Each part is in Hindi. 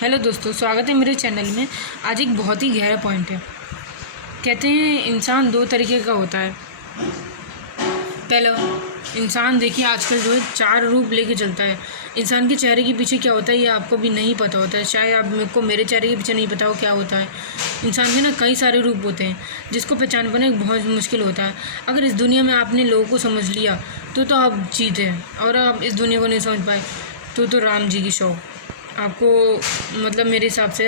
हेलो दोस्तों, स्वागत है मेरे चैनल में। आज एक बहुत ही गहरा पॉइंट है। कहते हैं इंसान दो तरीके का होता है। पहला इंसान देखिए आजकल जो है 4 रूप लेके चलता है। इंसान के चेहरे के पीछे क्या होता है ये आपको भी नहीं पता होता है। शायद आप मेरे को मेरे चेहरे के पीछे नहीं पता हो क्या होता है। इंसान के ना कई सारे रूप होते हैं जिसको पहचान पाना बहुत मुश्किल होता है। अगर इस दुनिया में आपने लोगों को समझ लिया तो आप जीते हैं, और आप इस दुनिया को नहीं समझ पाए तो राम जी की शौ। आपको मतलब मेरे हिसाब से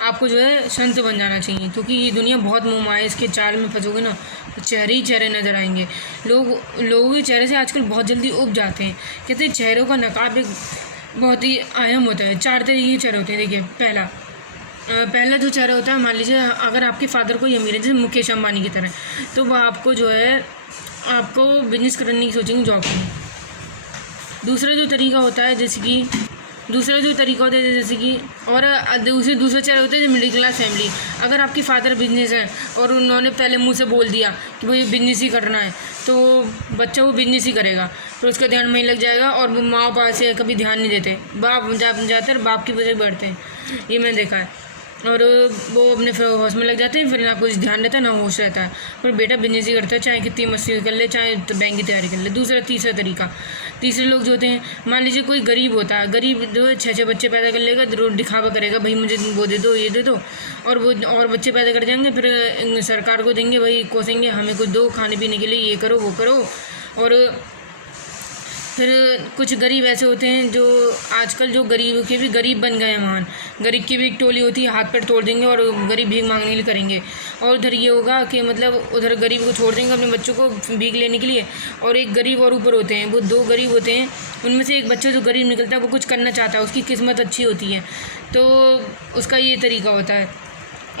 आपको जो है संत बन जाना चाहिए, क्योंकि ये दुनिया बहुत मोहमाया है। इसके चाल में फंसोगे ना तो चेहरे ही चेहरे नज़र आएंगे। लोगों के चेहरे से आजकल बहुत जल्दी उब जाते हैं। कहते हैं चेहरों का नकाब एक बहुत ही अहम होता है। 4 तरीके के चेहरे होते हैं। देखिए पहला जो चेहरा होता है, मान लीजिए अगर आपके फादर को अमीर है जैसे मुकेश अंबानी की तरह, तो वह आपको जो है आपको बिजनेस करने की सोचेंगे, जॉब करनी। दूसरा जो तरीका होता है जैसे कि और दूसरा चेहरा होता है जो मिडिल क्लास फैमिली। अगर आपके फादर बिजनेस है और उन्होंने पहले मुंह से बोल दिया कि भाई बिजनेस ही करना है, तो बच्चा वो बिजनेस ही करेगा, फिर उसका ध्यान वहीं लग जाएगा। और वो माँ बाप से कभी ध्यान नहीं देते, बाप ज़्यादातर बाप की वजह बैठते हैं, ये मैंने देखा है। और वो अपने फिर हौस में लग जाते हैं, फिर ना कुछ ध्यान रहता है ना होश रहता है। फिर बेटा बिजनेस ही करता है, चाहे कितनी मस्ती कर ले, चाहे तो बैंक की तैयारी कर ले। तीसरे लोग जो होते हैं, मान लीजिए कोई गरीब होता है, गरीब जो है 6 बच्चे पैदा कर लेगा, रोज दिखावा करेगा, भाई मुझे वो दे दो, ये दे दो, और वो और बच्चे पैदा कर जाएंगे, फिर सरकार को देंगे, भाई कोसेंगे हमें कुछ दो खाने पीने के लिए, ये करो वो करो। और फिर कुछ गरीब ऐसे होते हैं जो आजकल जो गरीब के भी गरीब बन गए हैं महान। गरीब की भी एक टोली होती है, हाथ पैर तोड़ देंगे और गरीब भीख मांगने के लिए करेंगे। और उधर ये होगा कि मतलब उधर गरीब को छोड़ देंगे अपने बच्चों को भीख लेने के लिए, और एक गरीब और ऊपर होते हैं, वो 2 गरीब होते हैं। उनमें से एक बच्चा जो गरीब निकलता है वो कुछ करना चाहता है, उसकी किस्मत अच्छी होती है, तो उसका ये तरीका होता है।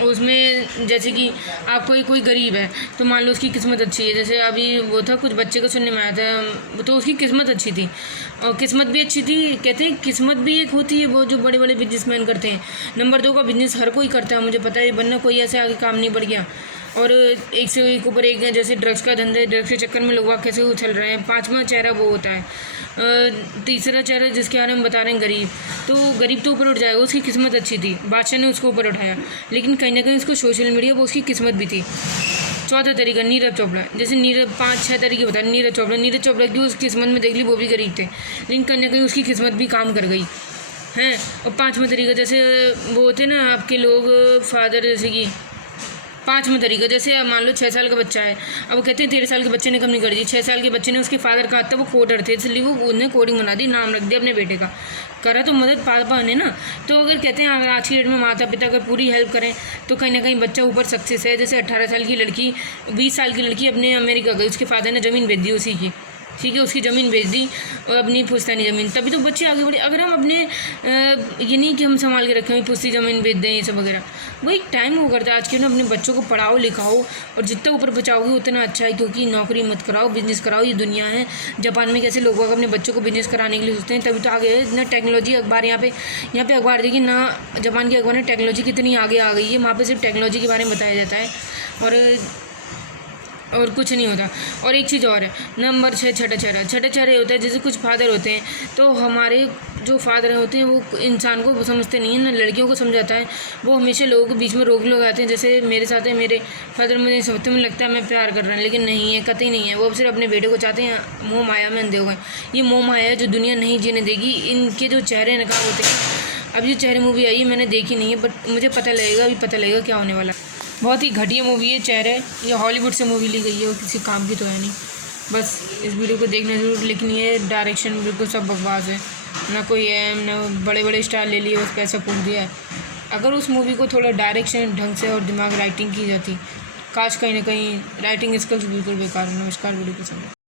उसमें जैसे कि आपको कोई गरीब है तो मान लो उसकी किस्मत अच्छी है। जैसे अभी वो था, कुछ बच्चे को सुनने में आया था, तो उसकी किस्मत अच्छी थी, और किस्मत भी अच्छी थी। कहते हैं किस्मत भी एक होती है वो जो बड़े बड़े बिजनेसमैन करते हैं। नंबर 2 का बिजनेस हर कोई करता है, मुझे पता है, वरना कोई ऐसे आगे काम नहीं बढ़ गया। और एक से एक ऊपर एक, जैसे ड्रग्स का धंधा, ड्रग्स के चक्कर में लोग कैसे उछल रहे हैं। 5वां चेहरा वो होता है। तीसरा चेहरा जिसके बारे में बता रहे हैं गरीब, तो गरीब तो ऊपर उठ जाएगा, उसकी किस्मत अच्छी थी, बादशाह ने उसको ऊपर उठाया, लेकिन कहीं ना कहीं उसको सोशल मीडिया वो उसकी किस्मत भी थी। चौथा तरीका नीरज चोपड़ा, जैसे 5-6 तरीके बता रहे। नीरज चोपड़ा की उस किस्मत में देख ली, वो भी गरीब थे, लेकिन कहीं ना कहीं उसकी किस्मत भी काम कर गई हैं। और 5वां तरीका, जैसे वो होते ना आपके लोग फादर, जैसे कि 5वां तरीका, जैसे अब मान लो 6 साल का बच्चा है, अब वो कहते हैं 13 साल के बच्चे ने कम नहीं कर दी। 6 साल के बच्चे ने, उसके फादर का था वो कोडर थे, इसलिए वो उन्हें कोडिंग बना दी, नाम रख दिया अपने बेटे का। करा तो मदद पापा ने ना। तो अगर कहते हैं अगर आज की डेट में माता पिता अगर पूरी हेल्प करें तो कहीं ना कहीं बच्चा ऊपर सक्सेस है। जैसे 18 साल की लड़की, 20 साल की लड़की अपने अमेरिका गई, उसके फादर ने ज़मीन बेच दी उसी की, ठीक है, उसकी ज़मीन बेच दी और अपनी पुश्तैनी ज़मीन, तभी तो बच्चे आगे बढ़े। अगर हम अपने ये नहीं कि हम संभाल के रखें, पुश्ती ज़मीन बेच दें, ये सब वगैरह, वही टाइम वो करता है आज के ना। अपने बच्चों को पढ़ाओ लिखाओ, और जितना ऊपर बचाओगे उतना अच्छा है, क्योंकि नौकरी मत कराओ, बिजनेस कराओ, ये दुनिया है। जापान में कैसे लोग अपने बच्चों को बिजनेस कराने के लिए सोचते हैं, तभी तो आगे है ना। टेक्नोलॉजी अखबार यहाँ पे अखबार देखिए ना, जापान के अखबार में टेक्नोलॉजी कितनी आगे आ गई है, वहाँ पर सिर्फ टेक्नोलॉजी के बारे में बताया जाता है और कुछ नहीं होता। और एक चीज़ और है, नंबर 6 छठा चेहरा होता है। जैसे कुछ फादर होते हैं, तो हमारे जो फादर होते हैं वो इंसान को समझते नहीं है ना, लड़कियों को समझाता है, वो हमेशा लोगों के बीच में रोक लगाते हैं। जैसे मेरे साथ है, मेरे फादर मुझे समझते, मुझे लगता है मैं प्यार कर रहा हूँ, लेकिन नहीं है, कतई नहीं है। वो अब सिर्फ अपने बेटे को चाहते हैं, मोह माया में अंधे हो गए। ये मोह माया है जो दुनिया नहीं जीने देगी। इनके जो चेहरे नकाब होते हैं, अब जो चेहरे मूवी आई है मैंने देखी नहीं है, बट मुझे पता लगेगा क्या होने वाला। बहुत ही घटिया मूवी है चेहरे, ये हॉलीवुड से मूवी ली गई है, वो किसी काम की तो है नहीं। बस इस वीडियो को देखना जरूर, लेकिन ये डायरेक्शन बिल्कुल सब बकवास है, ना कोई एम, ना बड़े स्टार ले लिए, बस पैसा फूक दिया है। अगर उस मूवी को थोड़ा डायरेक्शन ढंग से और दिमाग राइटिंग की जाती, काश कहीं ना कहीं राइटिंग स्किल्स बिल्कुल बेकार। नमस्कार, वीडियो पसंद है।